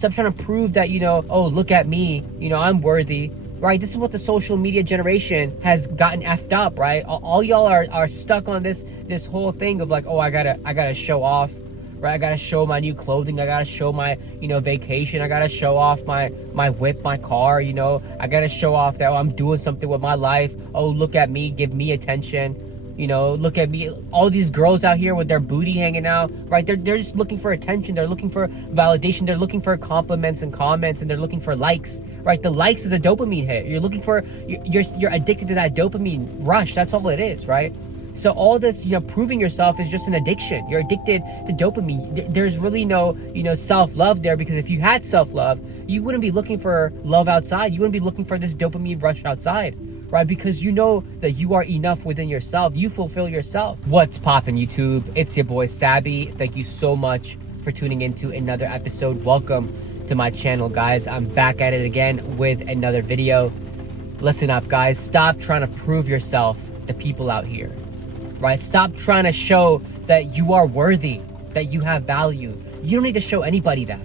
Stop trying to prove that, oh, look at me, I'm worthy, right? This is what the social media generation has gotten effed up, right? All y'all are stuck on this whole thing of like, oh, I gotta show off, right? I gotta show my new clothing. I gotta show my, vacation. I gotta show off my whip, my car, I gotta show off that, oh, I'm doing something with my life. Oh, look at me, give me attention. Look at me. All these girls out here with their booty hanging out, right? They're just looking for attention. They're looking for validation. They're looking for compliments and comments, and they're looking for likes, right? The likes is a dopamine hit. You're looking for, you're addicted to that dopamine rush. That's all it is, right? So all this, proving yourself is just an addiction. You're addicted to dopamine. There's really no, self-love there, because if you had self-love, you wouldn't be looking for love outside. You wouldn't be looking for this dopamine rush outside. Right? Because you know that you are enough within yourself. You fulfill yourself. What's poppin', YouTube? It's your boy Sabby. Thank you so much for tuning into another episode. Welcome to my channel, guys. I'm back at it again with another video. Listen up, guys. Stop trying to prove yourself to people out here. Right? Stop trying to show that you are worthy, that you have value. You don't need to show anybody that.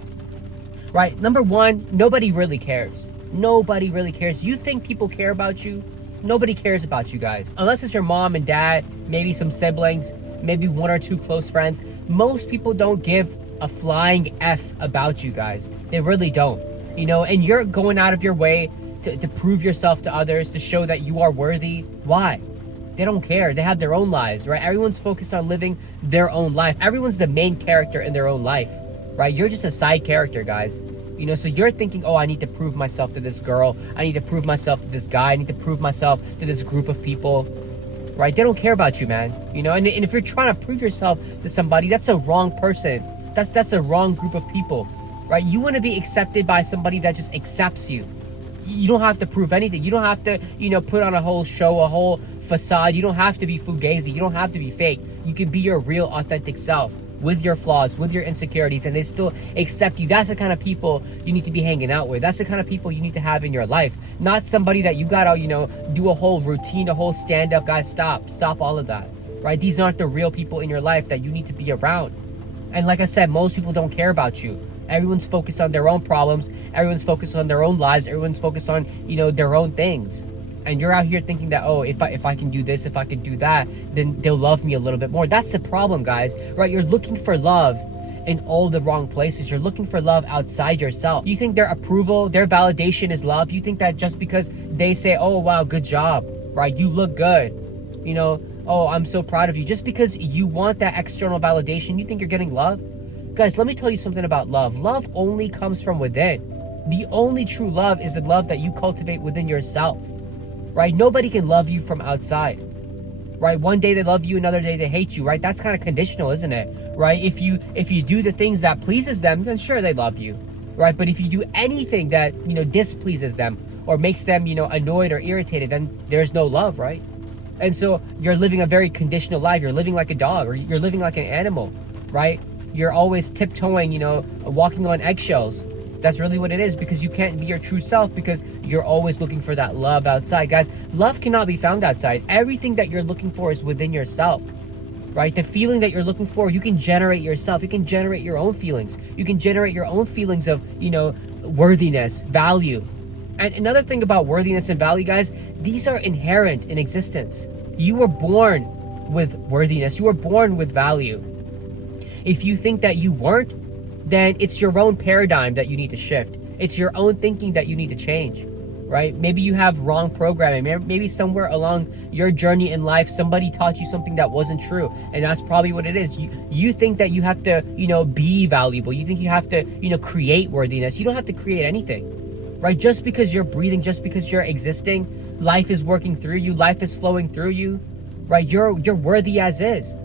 Right? Number one, nobody really cares. Nobody really cares. You think people care about you? Nobody cares about you guys. Unless it's your mom and dad, maybe some siblings, maybe one or two close friends. Most people don't give a flying F about you guys. They really don't. And you're going out of your way to prove yourself to others, to show that you are worthy. Why? They don't care. They have their own lives, right? Everyone's focused on living their own life. Everyone's the main character in their own life, right? You're just a side character, guys. So you're thinking, oh, I need to prove myself to this girl. I need to prove myself to this guy. I need to prove myself to this group of people, right? They don't care about you, man. And if you're trying to prove yourself to somebody, that's the wrong person. That's the wrong group of people, right? You want to be accepted by somebody that just accepts you. You don't have to prove anything. You don't have to, put on a whole show, a whole facade. You don't have to be fugazi. You don't have to be fake. You can be your real, authentic self, with your flaws, with your insecurities, and they still accept you. That's the kind of people you need to be hanging out with. That's the kind of people you need to have in your life. Not somebody that you gotta, do a whole routine, a whole stand-up. Guys, stop all of that, right? These aren't the real people in your life that you need to be around. And like I said, most people don't care about you. Everyone's focused on their own problems. Everyone's focused on their own lives. Everyone's focused on, their own things. And you're out here thinking that, oh, if I can do this, if I can do that, then they'll love me a little bit more. That's the problem, guys, right? You're looking for love in all the wrong places. You're looking for love outside yourself. You think their approval, their validation is love. You think that just because they say, oh, wow, good job, right? You look good. Oh, I'm so proud of you. Just because you want that external validation, you think you're getting love? Guys, let me tell you something about love. Love only comes from within. The only true love is the love that you cultivate within yourself. Right? Nobody can love you from outside, right? One day they love you, another day they hate you, right? That's kind of conditional, isn't it? Right? If you do the things that pleases them, then sure, they love you, right? But if you do anything that, displeases them or makes them, annoyed or irritated, then there's no love, right? And so you're living a very conditional life. You're living like a dog, or you're living like an animal, right? You're always tiptoeing, walking on eggshells. That's really what it is, because you can't be your true self, because you're always looking for that love outside. Guys, love cannot be found outside. Everything that you're looking for is within yourself, right? The feeling that you're looking for, you can generate yourself. You can generate your own feelings. You can generate your own feelings of, worthiness, value. And another thing about worthiness and value, guys, these are inherent in existence. You were born with worthiness. You were born with value. If you think that you weren't, then it's your own paradigm that you need to shift. It's your own thinking that you need to change, right? Maybe you have wrong programming. Maybe somewhere along your journey in life, somebody taught you something that wasn't true. And that's probably what it is. You think that you have to, be valuable. You think you have to, create worthiness. You don't have to create anything, right? Just because you're breathing, just because you're existing, life is working through you, life is flowing through you, right? You're worthy as is.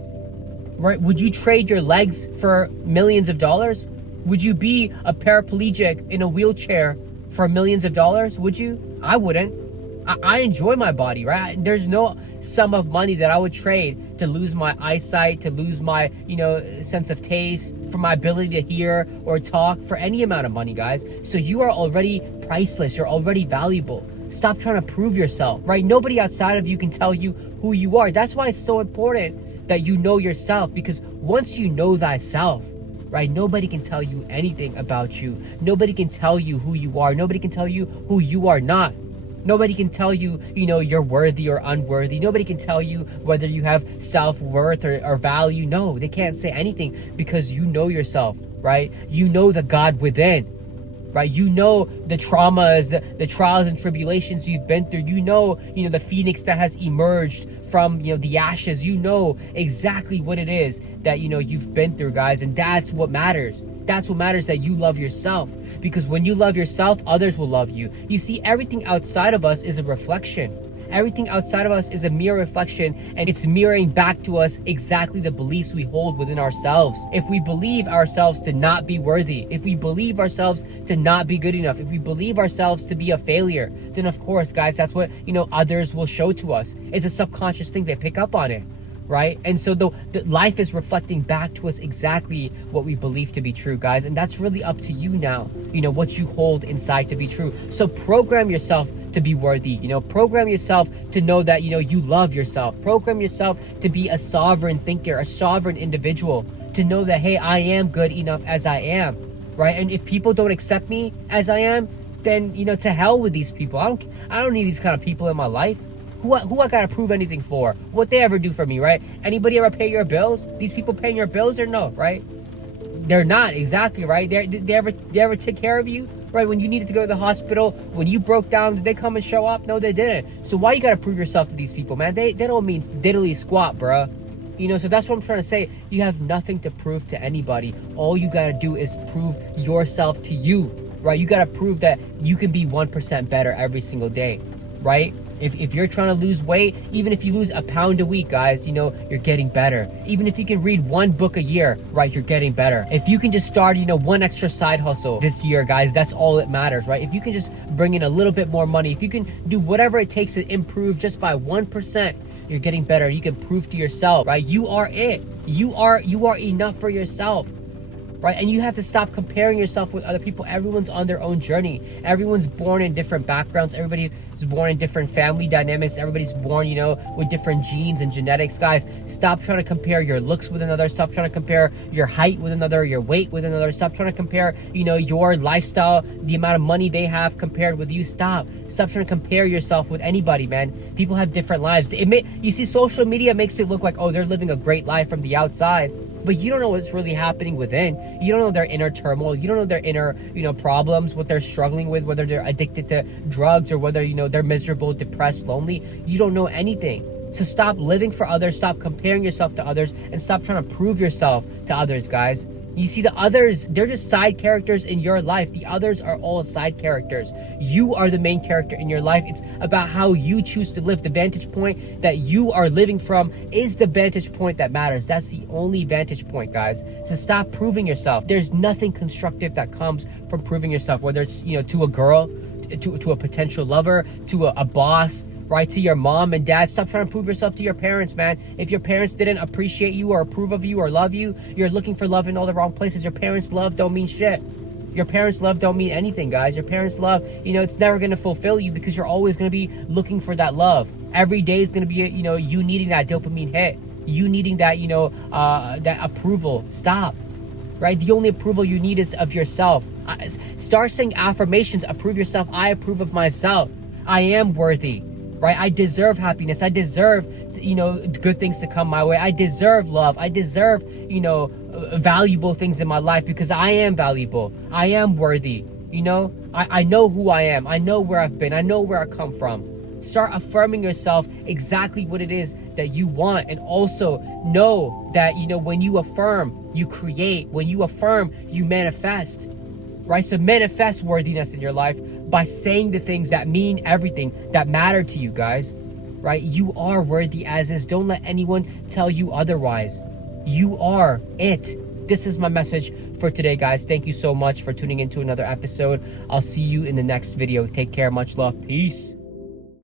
Right? Would you trade your legs for millions of dollars? Would you be a paraplegic in a wheelchair for millions of dollars? Would you? I wouldn't. I enjoy my body, right? There's no sum of money that I would trade to lose my eyesight, to lose my, sense of taste, for my ability to hear or talk, for any amount of money, guys. So you are already priceless. You're already valuable. Stop trying to prove yourself, right? Nobody outside of you can tell you who you are. That's why it's so important that you know yourself, because once you know thyself, right? Nobody can tell you anything about you. Nobody can tell you who you are. Nobody can tell you who you are not. Nobody can tell you, you're worthy or unworthy. Nobody can tell you whether you have self-worth or value. No, they can't say anything because you know yourself, right? You know the God within, right? You know the traumas, the trials and tribulations you've been through. You know the phoenix that has emerged from, the ashes. You know exactly what it is that, you've been through, guys. And that's what matters. That's what matters, that you love yourself. Because when you love yourself, others will love you. You see, everything outside of us is a reflection. Everything outside of us is a mirror reflection, and it's mirroring back to us exactly the beliefs we hold within ourselves. If we believe ourselves to not be worthy, if we believe ourselves to not be good enough, if we believe ourselves to be a failure, then of course, guys, that's what, others will show to us. It's a subconscious thing. They pick up on it. Right? And so the life is reflecting back to us exactly what we believe to be true, guys. And that's really up to you now, what you hold inside to be true. So program yourself to be worthy, program yourself to know that, you love yourself. Program yourself to be a sovereign thinker, a sovereign individual, to know that, hey, I am good enough as I am, right? And if people don't accept me as I am, then, to hell with these people. I don't need these kind of people in my life. Who I gotta prove anything for? What they ever do for me, right? Anybody ever pay your bills? These people paying your bills or no, right? They're not, exactly, right? They ever take care of you, right? When you needed to go to the hospital, when you broke down, did they come and show up? No, they didn't. So why you gotta prove yourself to these people, man? They don't mean diddly squat, bruh. So that's what I'm trying to say. You have nothing to prove to anybody. All you gotta do is prove yourself to you, right? You gotta prove that you can be 1% better every single day, right? If you're trying to lose weight, even if you lose a pound a week, guys, you're getting better. Even if you can read one book a year, right, you're getting better. If you can just start, one extra side hustle this year, guys, that's all that matters, right? If you can just bring in a little bit more money, if you can do whatever it takes to improve just by 1%, you're getting better. You can prove to yourself, right? You are it. You are enough for yourself. Right? And you have to stop comparing yourself with other people. Everyone's on their own journey. Everyone's born in different backgrounds. Everybody is born in different family dynamics. Everybody's born, with different genes and genetics. Guys, stop trying to compare your looks with another. Stop trying to compare your height with another, your weight with another. Stop trying to compare, your lifestyle, the amount of money they have compared with you. Stop trying to compare yourself with anybody, man. People have different lives. You see, social media makes it look like, oh, they're living a great life from the outside. But you don't know what's really happening within. You don't know their inner turmoil. You don't know their inner, problems, what they're struggling with, whether they're addicted to drugs or whether, they're miserable, depressed, lonely. You don't know anything. So stop living for others. Stop comparing yourself to others and stop trying to prove yourself to others, guys. You see, the others, they're just side characters in your life. The others are all side characters. You are the main character in your life. It's about how you choose to live. The vantage point that you are living from is the vantage point that matters. That's the only vantage point, guys. So stop proving yourself. There's nothing constructive that comes from proving yourself, whether it's, to a girl, to a potential lover, to a boss, right, to your mom and dad. Stop trying to prove yourself to your parents, man. If your parents didn't appreciate you or approve of you or love you, you're looking for love in all the wrong places. Your parents' love don't mean shit. Your parents' love don't mean anything, guys. Your parents' love, it's never going to fulfill you because you're always going to be looking for that love. Every day is going to be, you needing that dopamine hit. You needing that, that approval. Stop. Right? The only approval you need is of yourself. Start saying affirmations. Approve yourself. I approve of myself. I am worthy. Right? I deserve happiness. I deserve, good things to come my way. I deserve love. I deserve, valuable things in my life because I am valuable. I am worthy. I know who I am. I know where I've been. I know where I come from. Start affirming yourself exactly what it is that you want. And also know that, when you affirm, you create. When you affirm, you manifest. Right? So manifest worthiness in your life by saying the things that mean everything, that matter to you, guys. Right? You are worthy as is. Don't let anyone tell you otherwise. You are it. This is my message for today, guys. Thank you so much for tuning into another episode. I'll see you in the next video. Take care. Much love. Peace.